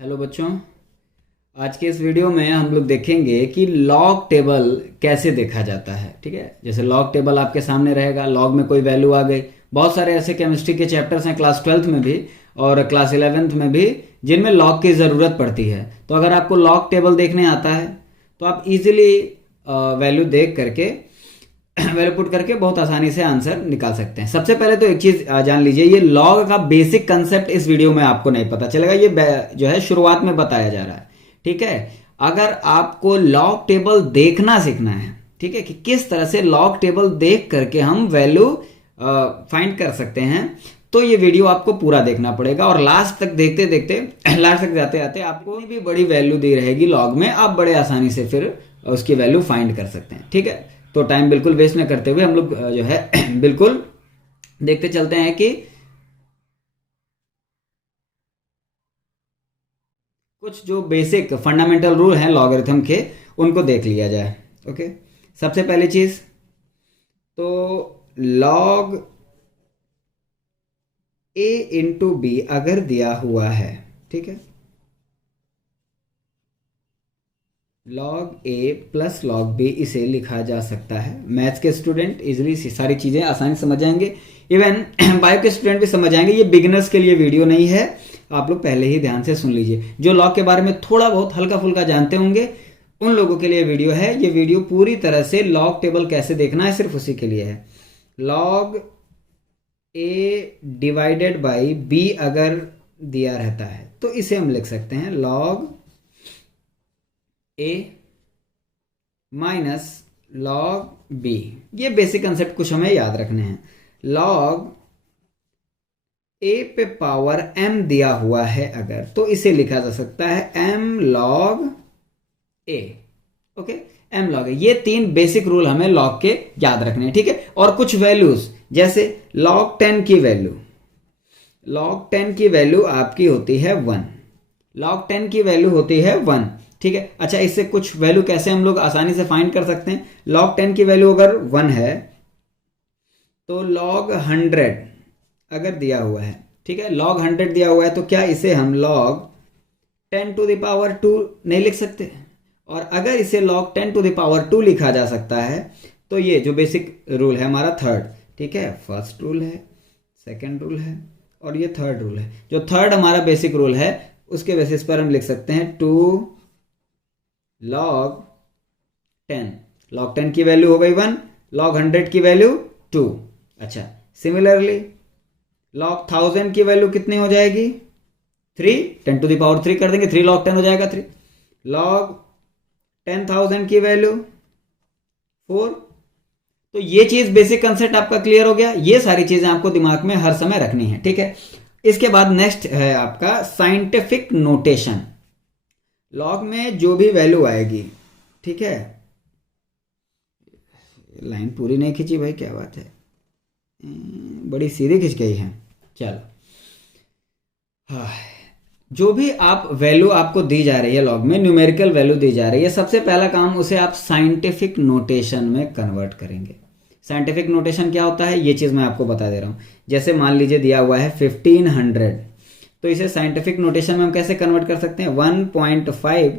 Hello बच्चों। आज के इस वीडियो में हम लोग देखेंगे कि लॉग टेबल कैसे देखा जाता है। ठीक है, जैसे लॉग टेबल आपके सामने रहेगा, लॉग में कोई वैल्यू आ गई। बहुत सारे ऐसे केमिस्ट्री के चैप्टर्स हैं क्लास 12th में भी और क्लास 11th में भी जिनमें लॉग की ज़रूरत पड़ती है। तो अगर आपको लॉग टेबल देखने आता है तो आप इजीली वैल्यू देख करके वैल्यू पुट करके बहुत आसानी से आंसर निकाल सकते हैं। सबसे पहले तो एक चीज जान लीजिए, ये लॉग का बेसिक कंसेप्ट इस वीडियो में आपको नहीं पता चलेगा। ये जो है शुरुआत में बताया जा रहा है। ठीक है, अगर आपको लॉग टेबल देखना सीखना है, ठीक है, कि किस तरह से लॉग टेबल देख करके हम वैल्यू फाइंड कर सकते हैं, तो ये वीडियो आपको पूरा देखना पड़ेगा। और लास्ट तक देखते देखते लास्ट तक जाते जाते आपको भी बड़ी वैल्यू दी रहेगी लॉग में, आप बड़े आसानी से फिर उसकी वैल्यू फाइंड कर सकते हैं। ठीक है, तो टाइम बिल्कुल वेस्ट न करते हुए हम लोग जो है बिल्कुल देखते चलते हैं कि कुछ जो बेसिक फंडामेंटल रूल हैं लॉगरिथम के, उनको देख लिया जाए। ओके, सबसे पहली चीज तो लॉग ए इंटू बी अगर दिया हुआ है, ठीक है, लॉग ए प्लस लॉग बी इसे लिखा जा सकता है। मैथ्स के स्टूडेंट इजीली सारी चीज़ें आसानी से समझ जाएंगे, इवन बायो के स्टूडेंट भी समझ जाएंगे। ये बिगिनर्स के लिए वीडियो नहीं है, आप लोग पहले ही ध्यान से सुन लीजिए। जो लॉग के बारे में थोड़ा बहुत हल्का फुल्का जानते होंगे उन लोगों के लिए वीडियो है। ये वीडियो पूरी तरह से लॉग टेबल कैसे देखना है सिर्फ उसी के लिए है। Log A divided by B अगर दिया रहता है तो इसे हम लिख सकते हैं लॉग ए माइनस लॉग बी। ये बेसिक कंसेप्ट कुछ हमें याद रखने हैं। लॉग ए पे पावर m दिया हुआ है अगर, तो इसे लिखा जा सकता है m लॉग ए। ओके, m लॉग ए। ये तीन बेसिक रूल हमें लॉग के याद रखने हैं। ठीक है, और कुछ वैल्यूज जैसे लॉग 10 की वैल्यू, लॉग 10 की वैल्यू आपकी होती है 1। लॉग 10 की वैल्यू होती है 1। ठीक है, अच्छा, इससे कुछ वैल्यू कैसे हम लोग आसानी से फाइंड कर सकते हैं। लॉग 10 की वैल्यू अगर 1 है तो लॉग 100 अगर दिया हुआ है, ठीक है, लॉग 100 दिया हुआ है तो क्या इसे हम लॉग 10 टू द पावर 2 नहीं लिख सकते? और अगर इसे log 10 टू द पावर 2 लिखा जा सकता है तो ये जो बेसिक रूल है हमारा थर्ड, ठीक है, फर्स्ट रूल है, सेकंड रूल है और ये थर्ड रूल है। जो थर्ड हमारा बेसिक रूल है उसके बेसिस पर हम लिख सकते हैं 2 log 10। log 10 की वैल्यू हो गई 1, log 100 की वैल्यू 2। अच्छा, सिमिलरली log 1000 की वैल्यू कितनी हो जाएगी? 3। 10 टू द पावर 3 कर देंगे, 3 log 10 हो जाएगा 3। log 10,000 की वैल्यू 4। तो ये चीज बेसिक कंसेप्ट आपका क्लियर हो गया। ये सारी चीजें आपको दिमाग में हर समय रखनी है। ठीक है, इसके बाद नेक्स्ट है आपका साइंटिफिक नोटेशन। लॉग में जो भी वैल्यू आएगी, ठीक है, लाइन पूरी नहीं खींची भाई, क्या बात है, बड़ी सीधी खिंच गई है। चलो, हाँ, जो भी आप वैल्यू आपको दी जा रही है लॉग में, न्यूमेरिकल वैल्यू दी जा रही है, सबसे पहला काम उसे आप साइंटिफिक नोटेशन में कन्वर्ट करेंगे। साइंटिफिक नोटेशन क्या होता है ये चीज़ मैं आपको बता दे रहा हूँ। जैसे मान लीजिए दिया हुआ है 1500, तो इसे साइंटिफिक नोटेशन में हम कैसे कन्वर्ट कर सकते हैं? 1.5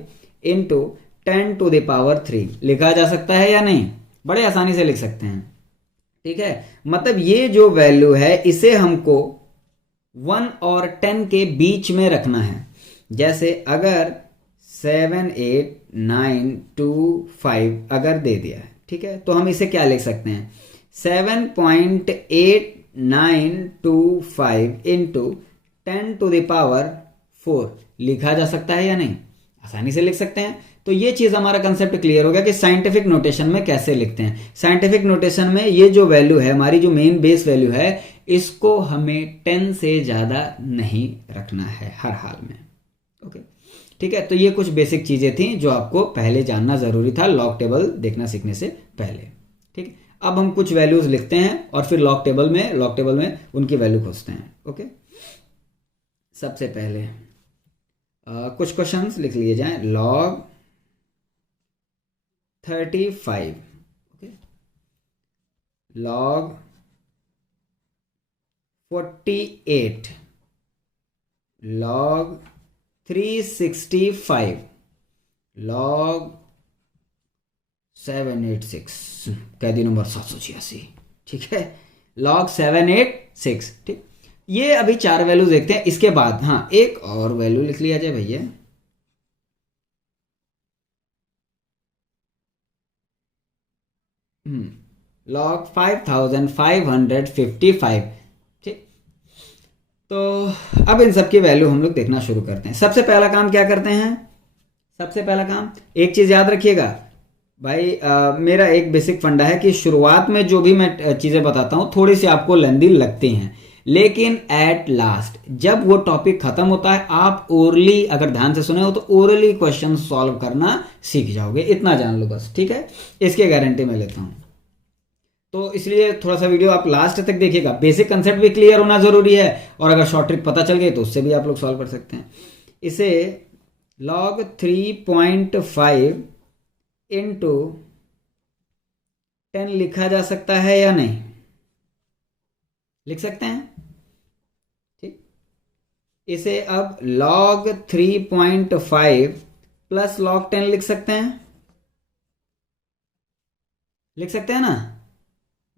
इंटू 10 टू द पावर 3 लिखा जा सकता है या नहीं? बड़े आसानी से लिख सकते हैं। ठीक है, मतलब ये जो वैल्यू है इसे हमको 1 और 10 के बीच में रखना है। जैसे अगर 78925 अगर दे दिया है, ठीक है, तो हम इसे क्या लिख सकते हैं? 7.8925 इंटू 10 टू द पावर 4 लिखा जा सकता है या नहीं? आसानी से लिख सकते हैं। तो ये चीज हमारा कंसेप्ट क्लियर हो गया कि साइंटिफिक नोटेशन में कैसे लिखते हैं। साइंटिफिक नोटेशन में ये जो वैल्यू है हमारी, जो मेन बेस वैल्यू है, इसको हमें 10 से ज्यादा नहीं रखना है हर हाल में। ओके, ठीक है, तो ये कुछ बेसिक चीजें थी जो आपको पहले जानना जरूरी था लॉग टेबल देखना सीखने से पहले। ठीक है, अब हम कुछ वैल्यूज लिखते हैं और फिर लॉग टेबल में उनकी वैल्यू खोजते हैं। ओके, सबसे पहले कुछ क्वेश्चंस लिख लिए जाएं। Log 35, okay, log 48, log 365 log 786 कैदी नंबर 786, ठीक है, log 786, ठीक। ये अभी 4 वैल्यू देखते हैं। इसके बाद हाँ एक और वैल्यू लिख लिया जाए भैया, log 5555, ठीक। तो अब इन सब की वैल्यू हम लोग देखना शुरू करते हैं। सबसे पहला काम क्या करते हैं, सबसे पहला काम एक चीज याद रखिएगा भाई, मेरा एक बेसिक फंडा है कि शुरुआत में जो भी मैं चीजें बताता हूं थोड़ी सी आपको लेंदी लगती हैं, लेकिन एट लास्ट जब वो टॉपिक खत्म होता है आप ओरली अगर ध्यान से सुने हो तो ओरली क्वेश्चन सॉल्व करना सीख जाओगे, इतना जान लो बस, ठीक है। इसकी गारंटी मैं लेता हूं। तो इसलिए थोड़ा सा वीडियो आप लास्ट तक देखिएगा, बेसिक कंसेप्ट भी क्लियर होना जरूरी है, और अगर शॉर्ट ट्रिक पता चल गई तो उससे भी आप लोग सॉल्व कर सकते हैं। इसे log 3.5 इंटू 10 लिखा जा सकता है या नहीं, लिख सकते हैं, ठीक। इसे अब log 3.5 प्लस log 10 लिख सकते हैं, लिख सकते हैं ना,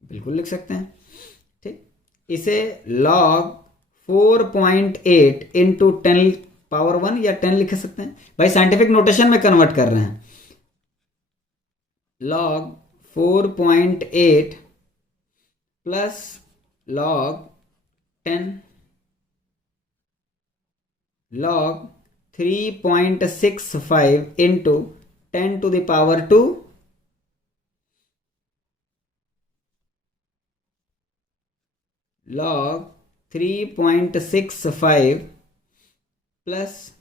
बिल्कुल लिख सकते हैं, ठीक। इसे log 4.8 इंटू 10 पावर 1 या 10 लिख सकते हैं, भाई साइंटिफिक नोटेशन में कन्वर्ट कर रहे हैं। log 4.8 plus log 10 log 3.65 into 10 to the power 2 log 3.65 plus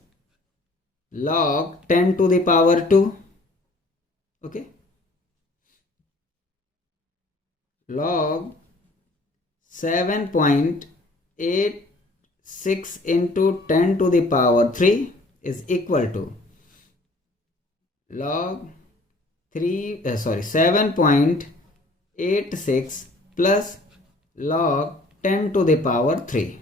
log 10 to the power 2, okay, log 7.86 into 10 to the power 3 is equal to log 7.86 plus log 10 to the power 3,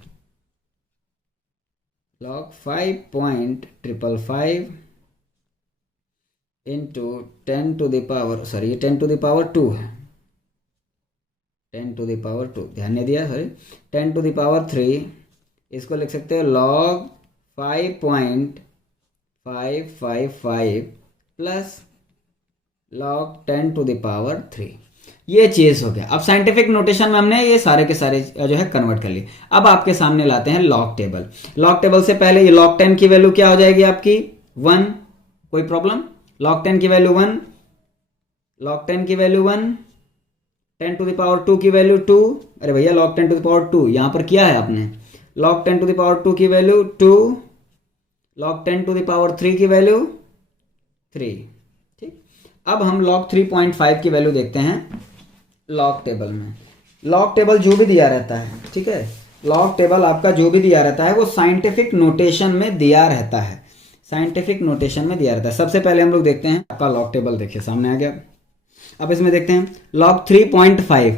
log 5.555 into 10 to the power 10 to the power 2 है, 10 to the power 2 ध्यान नहीं दिया, sorry 10 to the power 3, इसको लिख सकते हो log 5.555 plus log 10 to the power 3। ये चीज हो गया। अब साइंटिफिक नोटेशन में हमने ये सारे के सारे जो है कन्वर्ट कर लिए। अब आपके सामने लाते हैं लॉग टेबल। लॉग टेबल से पहले ये log 10 की वैल्यू क्या हो जाएगी आपकी 1, कोई प्रॉब्लम, log 10 की वैल्यू 1, log 10 की वैल्यू 1, 10 टू द पावर 2 की वैल्यू 2, अरे भैया log 10 टू द पावर 2 यहां पर किया है आपने, log 10 टू द पावर 2 की value 2, log 10 to the power 3 की वैल्यू 3, ठीक। अब हम log 3.5 की वैल्यू देखते हैं लॉग टेबल में। लॉग टेबल जो भी दिया रहता है, ठीक है, लॉग टेबल आपका जो भी दिया रहता है वो साइंटिफिक नोटेशन में दिया रहता है, साइंटिफिक नोटेशन में दिया रहता है। सबसे पहले हम लोग देखते हैं आपका लॉग टेबल, देखिए सामने आ गया। अब इसमें देखते हैं log 3.5,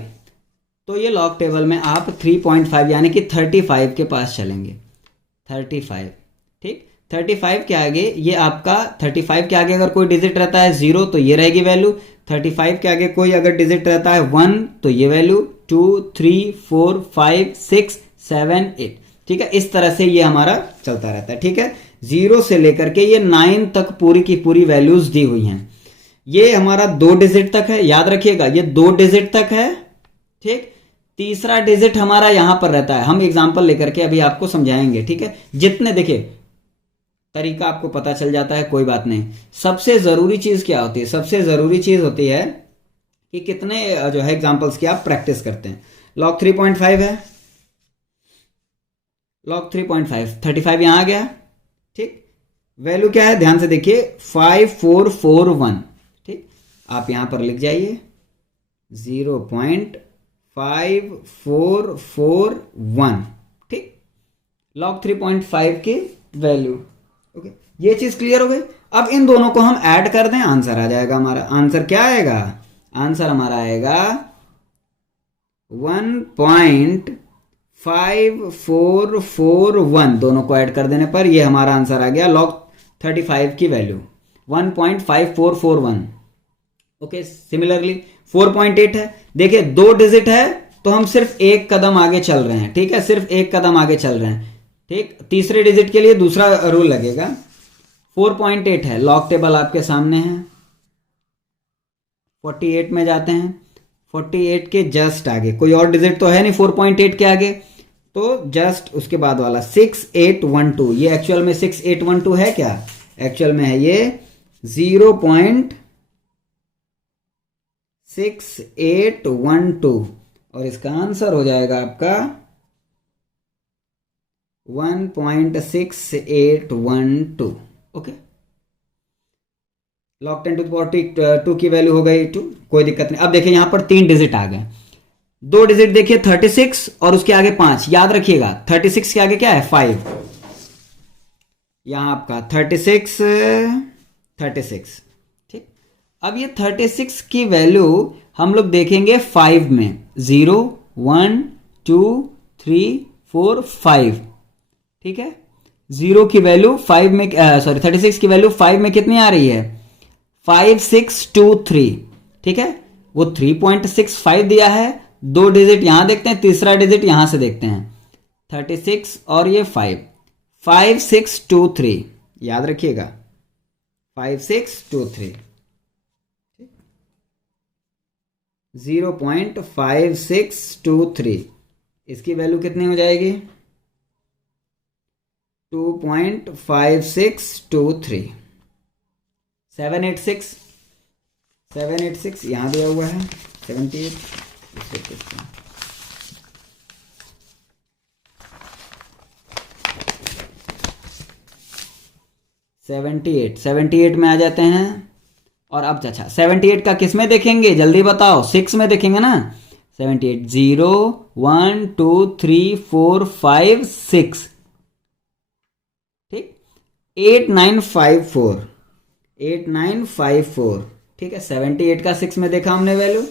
तो ये लॉग टेबल में आप 3.5 यानी कि 35 के पास चलेंगे, 35, ठीक। 35 के आगे ये आपका 35 के आगे अगर कोई डिजिट रहता है 0 तो ये रहेगी वैल्यू, 35 के आगे कोई अगर डिजिट रहता है 1 तो ये वैल्यू, 2 3 4 5 6 7 8, ठीक है। इस तरह से ये हमारा चलता रहता है, ठीक है। 0 से लेकर के ये 9 तक पूरी की पूरी वैल्यूज दी हुई हैं। ये हमारा 2 डिजिट तक है, याद रखिएगा ये 2 डिजिट तक है, ठीक। तीसरा डिजिट हमारा यहां पर रहता है, हम एग्जांपल लेकर के अभी आपको समझाएंगे, ठीक है। जितने देखिए तरीका आपको पता चल जाता है, कोई बात नहीं। सबसे जरूरी चीज क्या होती है, सबसे जरूरी चीज होती है कि कितने जो है एग्जांपल्स की आप प्रैक्टिस करते हैं। log 3.5 है, log 3.5 35 यहां आ गया, ठीक। वैल्यू क्या है ध्यान से देखिए 5441, ठीक। आप यहां पर लिख जाइए 0.5441, ठीक। log 3.5 की वैल्यू, ओके। ये चीज क्लियर हो गई। अब इन दोनों को हम ऐड कर दें, आंसर आ जाएगा हमारा। आंसर क्या आएगा, आंसर हमारा आएगा 5441 दोनों को ऐड कर देने पर ये हमारा आंसर आ गया log 35 की वैल्यू 1.5441। ओके, सिमिलरली 4.8 है, देखिए 2 डिजिट है तो हम सिर्फ एक कदम आगे चल रहे हैं, ठीक है, सिर्फ एक कदम आगे चल रहे हैं, ठीक। तीसरे डिजिट के लिए दूसरा रूल लगेगा। 4.8 है, लॉग टेबल आपके सामने है, 48 में जाते हैं, 48 के जस्ट आगे कोई और डिजिट तो है नहीं 4.8 के आगे, तो जस्ट उसके बाद वाला 6812, ये एक्चुअल में 6812 है क्या? एक्चुअल में है ये 0.6812 और इसका आंसर हो जाएगा आपका 1.6812। Okay, log 10 to the power 2 की वैल्यू हो गई 2, कोई दिक्कत नहीं। अब देखिए यहां पर 3 डिजिट आ गए, 2 डिजिट देखिए 36 और उसके आगे 5, याद रखिएगा 36 के आगे क्या है 5, यहां आपका 36, ठीक। अब ये 36 की वैल्यू हम लोग देखेंगे 5 में, 0 1 2 3 4 5, ठीक है। 0 की वैल्यू 5 में, सॉरी 36 की वैल्यू 5 में कितनी आ रही है? 5623, ठीक है। वो 3.65 दिया है, 2 डिजिट यहां देखते हैं, तीसरा डिजिट यहां से देखते हैं, 36 और ये 5, 5623, याद रखिएगा 5623, 0.5623, इसकी वैल्यू कितनी हो जाएगी? 2.5623। 786 यहां दिया हुआ है, 78, 78 में आ जाते हैं। और अब अच्छा 78 का किस में देखेंगे जल्दी बताओ? 6 में देखेंगे ना। 78 0 1 2 3 4 5 6, ठीक। 8954, ठीक है। 78 का 6 में देखा हमने वैल्यू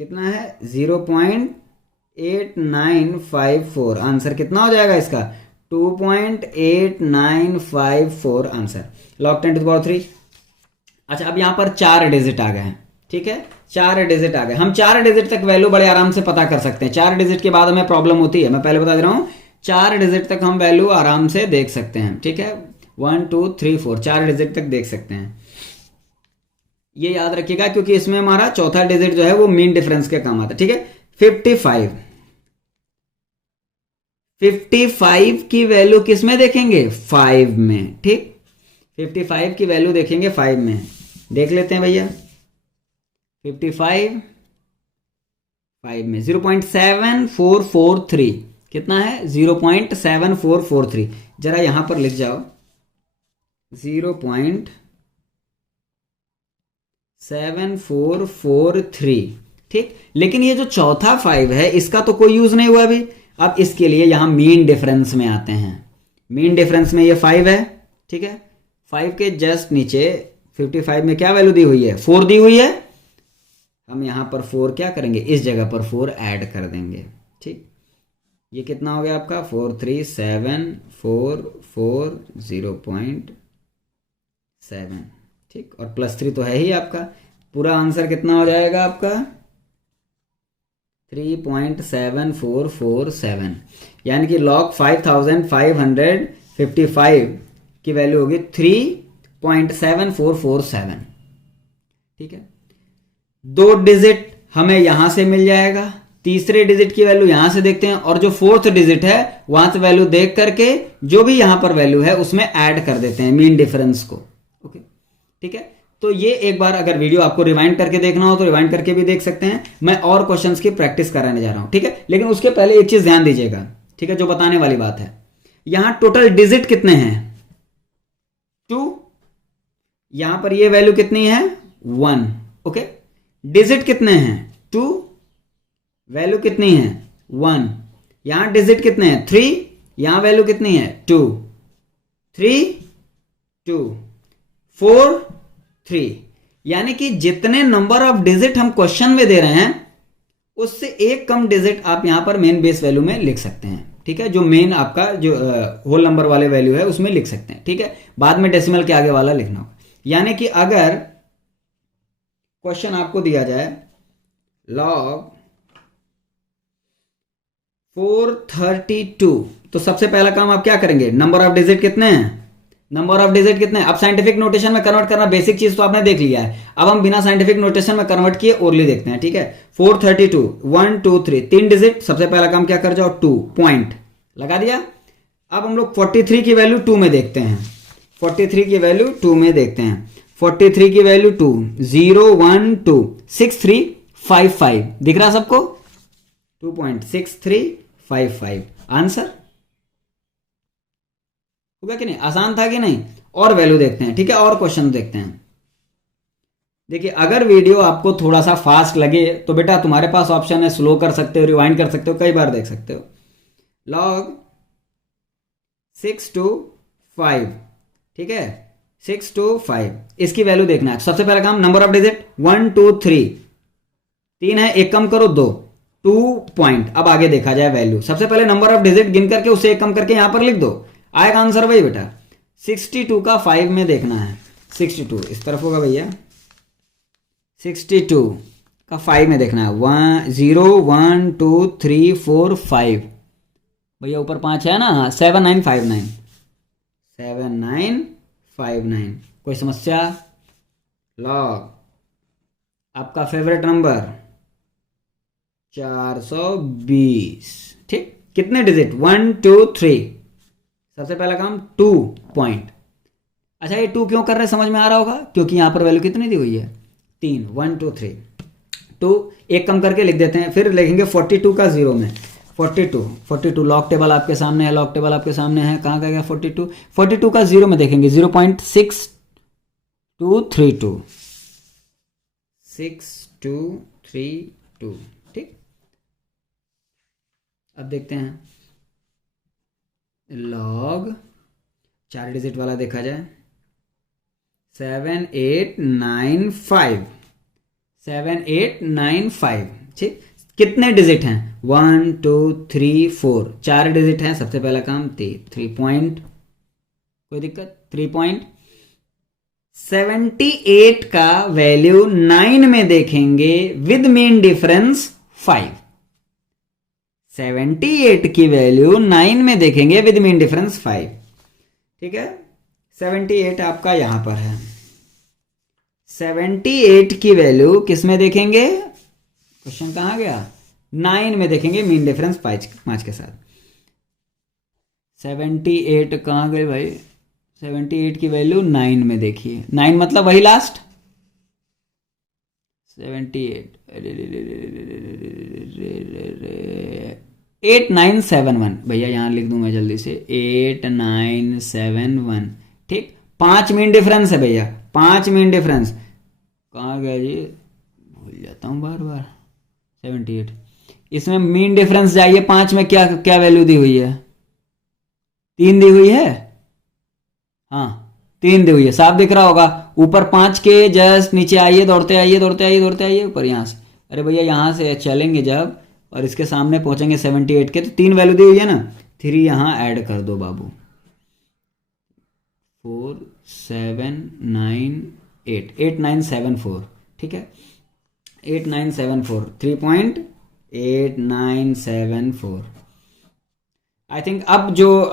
कितना है? 0.8954, आंसर कितना हो जाएगा इसका? 2.8954 answer, log 10 to the power 3। अच्छा, अब यहां पर 4 डिजिट आ गए हैं, ठीक है, 4 डिजिट आ गए। हम 4 डिजिट तक वैल्यू बड़े आराम से पता कर सकते हैं। 4 डिजिट के बाद हमें प्रॉब्लम होती है, मैं पहले बता दे रहा हूं, 4 डिजिट तक हम वैल्यू आराम से देख सकते हैं, ठीक है। 1 2 3 4 4 डिजिट तक देख सकते हैं। ये याद रखिएगा क्योंकि इसमें हमारा चौथा डिजिट जो है वो मीन डिफरेंस के काम आता है, ठीक है। 55 की वैल्यू किस में देखेंगे? 5 में, ठीक। 55 की वैल्यू देखेंगे 5 में, देख लेते हैं भैया। 55 5 में 0.7443, कितना है? 0.7443, जरा यहां पर लिख जाओ 0.7443, ठीक। लेकिन ये जो चौथा 5 है इसका तो कोई यूज नहीं हुआ अभी। अब इसके लिए यहां मीन डिफरेंस में आते हैं। मीन डिफरेंस में ये 5 है, ठीक है। 5 के जस्ट नीचे 55 में क्या वैल्यू दी हुई है? 4 दी हुई है। हम यहां पर 4 क्या करेंगे? इस जगह पर 4 ऐड कर देंगे, ठीक। ये कितना हो गया आपका? 43744 0.7, ठीक। और +3 तो है ही आपका। पूरा आंसर कितना हो जाएगा आपका? 3.7447, यानी कि log 5555 की वैल्यू होगी 3.7447, ठीक है। 2 डिजिट हमें यहां से मिल जाएगा, तीसरे डिजिट की वैल्यू यहां से देखते हैं, और जो 4th डिजिट है वहां से वैल्यू देख करके जो भी यहां पर वैल्यू है उसमें ऐड कर देते हैं मीन डिफरेंस को। ओके, ठीक है। तो ये एक बार अगर वीडियो आपको रिवाइंड करके देखना हो तो रिवाइंड करके भी देख सकते हैं। मैं और क्वेश्चंस की प्रैक्टिस कराने जा रहा हूं, ठीक है। लेकिन उसके पहले एक चीज ध्यान दीजिएगा, ठीक है, जो बताने वाली बात है। यहां टोटल डिजिट कितने हैं? 2। यहां पर ये वैल्यू कितनी है? 1। ओके, डिजिट कितने हैं? 2। वैल्यू कितनी है? 1। यहां डिजिट कितने हैं? 3। यहां वैल्यू कितनी है? 2। 3 2 4 3, यानी कि जितने नंबर ऑफ डिजिट हम क्वेश्चन में दे रहे हैं उससे एक कम डिजिट आप यहाँ पर मेन बेस वैल्यू में लिख सकते हैं। ठीक है, जो मेन आपका जो होल नंबर वाले वैल्यू है उसमें लिख सकते हैं। ठीक है, बाद में डेसिमल के आगे वाला लिखना होगा। यानी कि अगर क्वेश्चन आपको दिया जाए लॉग 432, तो सबसे पहला काम आप क्या करेंगे, नंबर ऑफ डिजिट कितने हैं, नंबर ऑफ डिजिट कितने हैं। अब साइंटिफिक नोटेशन में कन्वर्ट करना बेसिक चीज तो आपने देख लिया है। अब हम बिना साइंटिफिक नोटेशन में कन्वर्ट किए ओरली देखते हैं। ठीक है, 432 1 2 3 तीन डिजिट, सबसे पहला काम क्या कर जाओ 2 पॉइंट लगा दिया। अब हम लोग 43 की वैल्यू 2 में देखते हैं, 43 की वैल्यू 2 में देखते हैं। 43 की वैल्यू 2 0 1 2 6 3 5 5 दिख रहा सबको, 2.6355 आंसर होगा कि नहीं, आसान था कि नहीं। और वैल्यू देखते हैं। ठीक है, और क्वेश्चन देखते हैं। देखिए, अगर वीडियो आपको थोड़ा सा फास्ट लगे तो बेटा तुम्हारे पास ऑप्शन है, स्लो कर सकते हो, रिवाइंड कर सकते हो, कई बार देख सकते हो। लॉग 6 to 5, ठीक है, 6 to 5 इसकी वैल्यू देखना है। सबसे पहला काम नंबर ऑफ डिजिट 1 2 3 3 है, एक कम करो 2 2 पॉइंट। अब आगे देखा जाए वैल्यू, सबसे पहले नंबर ऑफ डिजिट गिन करके उसे एक कम करके यहां पर लिख दो, आएगा आंसर वही बेटा। 62 का 5 में देखना है, 62 इस तरफ होगा भैया, 62 का 5 में देखना है, 1 0 1 2 3 4 5 भैया ऊपर 5 है ना, 7959 7959। कोई समस्या। लॉग आपका फेवरेट नंबर 420, ठीक, कितने डिजिट 1 2 3, सबसे पहला काम 2 पॉइंट। अच्छा ये 2 क्यों कर रहे हैं समझ में आ रहा होगा, क्योंकि यहां पर वैल्यू कितनी दी हुई है 3, 1 2 3 2 एक कम करके लिख देते हैं। फिर लिखेंगे 42 का 0 में 42 लॉग टेबल आपके सामने है, लॉग टेबल आपके सामने है, कहाँ का गया 42 का 0 में देखेंगे 0.6232 6232, ठीक। अब देखते हैं लॉग 4 डिजिट वाला देखा जाए 7895 ठीक, कितने डिजिट हैं 1 2 3 4 4 डिजिट हैं। सबसे पहला काम 3 पॉइंट, कोई दिक्कत 3 पॉइंट। 78 का वैल्यू 9 में देखेंगे विद मीन डिफरेंस 5, 78 की वैल्यू 9 में देखेंगे विद मीन डिफरेंस 5, ठीक है। 78 आपका यहां पर है, 78 की वैल्यू किस में देखेंगे, क्वेश्चन कहां गया, 9 में देखेंगे मीन डिफरेंस 5 के साथ। 78 कहां गए भाई, 78 की वैल्यू 9 में देखिए, 9 मतलब वही लास्ट 78 8971 भैया यहां लिख दूं मैं जल्दी से 8971, ठीक। 5 मीन डिफरेंस है भैया, 5 मीन डिफरेंस कहाँ गया जी, भूल जाता हूं बार बार। 78 इसमें मीन डिफरेंस जाइए, 5 में क्या क्या वैल्यू दी हुई है, 3 दी हुई है, हाँ 3 दी हुई है, साफ दिख रहा होगा। ऊपर 5 के जस्ट नीचे आइए, दौड़ते आइए दौड़ते आइए दौड़ते आइए ऊपर यहां से, अरे भैया यहां से चलेंगे जब और इसके सामने पहुंचेंगे 78 के, तो 3 वैल्यू दी हुई है ना, 3 यहां ऐड कर दो बाबू, 8974, ठीक है 8974 3.8974। आई थिंक अब जो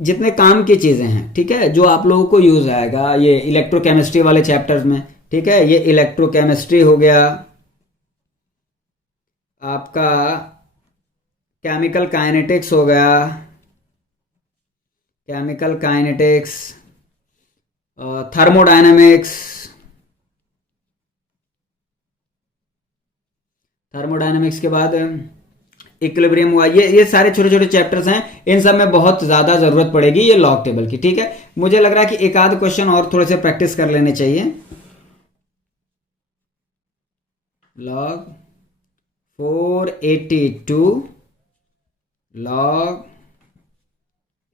जितने काम की चीजें हैं, ठीक है, जो आप लोगों को यूज आएगा ये इलेक्ट्रोकेमिस्ट्री वाले चैप्टर्स में, ठीक है, ये इलेक्ट्रोकेमिस्ट्री हो गया आपका, केमिकल काइनेटिक्स हो गया, केमिकल काइनेटिक्स, थर्मोडायनामिक्स, थर्मोडायनामिक्स के बाद इक्विलिब्रियम हुआ, ये सारे छोटे छोटे चैप्टर्स हैं, इन सब में बहुत ज्यादा जरूरत पड़ेगी ये लॉग टेबल की, ठीक है। मुझे लग रहा है कि एक आध क्वेश्चन और थोड़े से प्रैक्टिस कर लेने चाहिए। Log 482, log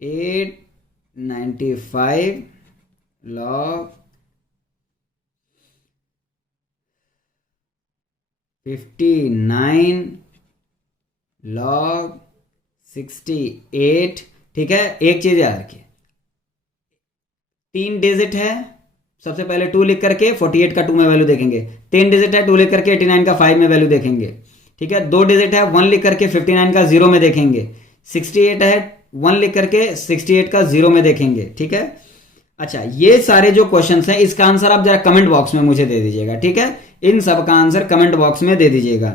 895, log 59 log 68। ठीक है, एक चीज याद रखिए, 3 डिजिट है, सबसे पहले 2 लिख करके 48 का 2 में वैल्यू देखेंगे। 3 डिजिट है, 2 लिख करके 89 का 5 में वैल्यू देखेंगे। ठीक है, 2 डिजिट है, 1 लिख करके 59 का 0 में देखेंगे। 68 है, 1 लिख करके 68 का 0 में देखेंगे। ठीक है, अच्छा, ये सारे जो क्वेश्चंस हैं इसका आंसर आप जरा कमेंट बॉक्स में मुझे दे दीजिएगा। ठीक है, इन सब का आंसर कमेंट बॉक्स में दे दीजिएगा।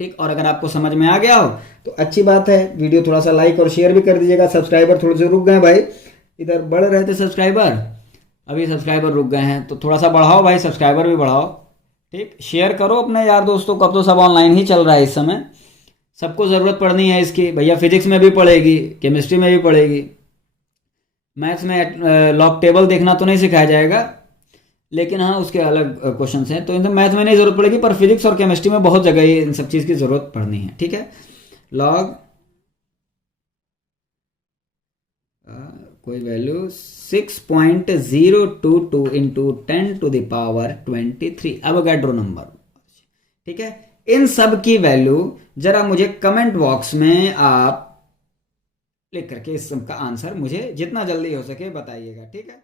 ठीक, और अगर आपको समझ में आ गया हो तो अच्छी बात है, वीडियो थोड़ा सा लाइक और शेयर भी कर दीजिएगा। सब्सक्राइबर थोड़े से रुक गए भाई, इधर बढ़ रहे थे सब्सक्राइबर, अभी सब्सक्राइबर रुक गए हैं, तो थोड़ा सा बढ़ाओ भाई, सब्सक्राइबर भी बढ़ाओ। ठीक, शेयर करो अपने यार दोस्तों को, अब तो सब ऑनलाइन ही चल रहा है इस समय, सबको ज़रूरत पड़नी है इसकी भैया। फिजिक्स में भी पड़ेगी, केमिस्ट्री में भी पड़ेगी, मैथ्स में लॉग टेबल देखना तो नहीं सिखाया जाएगा, लेकिन हाँ उसके अलग क्वेश्चंस हैं, तो इनमें मैथ में नहीं ज़रूरत पड़ेगी, पर फिजिक्स और केमिस्ट्री में बहुत जगह इन सब चीज़ की ज़रूरत पड़नी है। ठीक है, लॉग कोई वैल्यू 6.022 इंटू 10⁻23 एवोगैड्रो नंबर। ठीक है, इन सब की वैल्यू जरा मुझे कमेंट बॉक्स में आप लिख करके इस सब का आंसर मुझे जितना जल्दी हो सके बताइएगा। ठीक है।